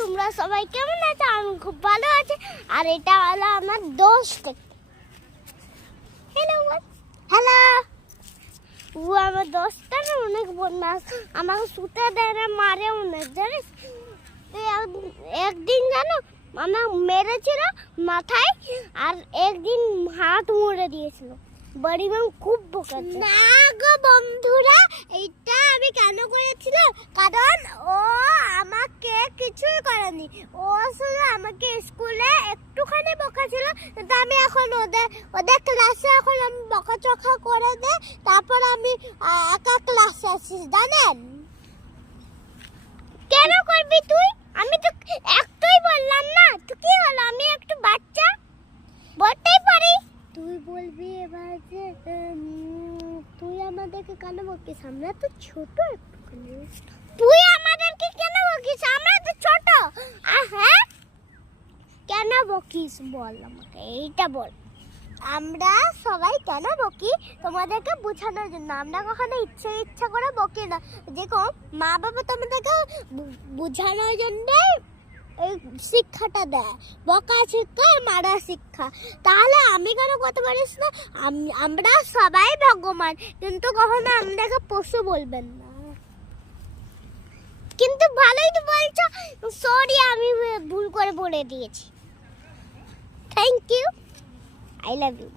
তোমরা সবাই কেমন আছো? আমি খুব ভালো আছি। আর এটা হলো আমার দোস্ত। হ্যালো হ্যালো, ও আমার দোস্তটা না অনেক বদমাস, আমাকে শুতে দেয় না, মারে অনেক, জানিস? একদিন জানো আমার মেরেছিল মাথায়, আর একদিন হাত মুড়ে দিয়েছিল। বড়ি মাম খুব বোকাচ্ছে। না গো বন্ধুরা, এইটা আমি কেন করেছিলাম, কারণ ও আমাকে কিছুই করেনি। ও শুধু আমাকে স্কুলে একটুখানি বকাছিল, কিন্তু আমি এখন ওদের ক্লাসে এখন আমি বকাচকা করে দে, তারপর আমি একা ক্লাসে আসি, জানেন? কেন করবি তুই? আমি তো একটাই বললাম না, তো কি হলো? আমি একটু বাচ্চা, বলতেই পারি। তুই বলবি এবার যে তুই আমাদেরকে কেন বকিস? আমরা তো ছোট একটুখানি। তুই আমাদেরকে কেন বকিস? আমরা তো ছোট। হ্যাঁ, কেন বকিস বল আমাকে, এইটা বল। আমরা সবাই কেন বকি? তোমাদেরকে বোঝানোর জন্য। আমরা কখনো ইচ্ছা করে বকি না। দেখো, মা বাবা তোমাদেরকে বোঝানোর জন্য এই শিক্ষাটা দেয়, বকা শিক্ষা, মারা শিক্ষা। তাহলে আমি কেন করতে পারিস না? আমরা সবাই ভগবান, কিন্তু কখনো আমাদেরকে পশু বলবেন না। কিন্তু ভালোই তো বলছো। সরি, আমি ভুল করে বলে দিয়েছি। Thank you, I love you.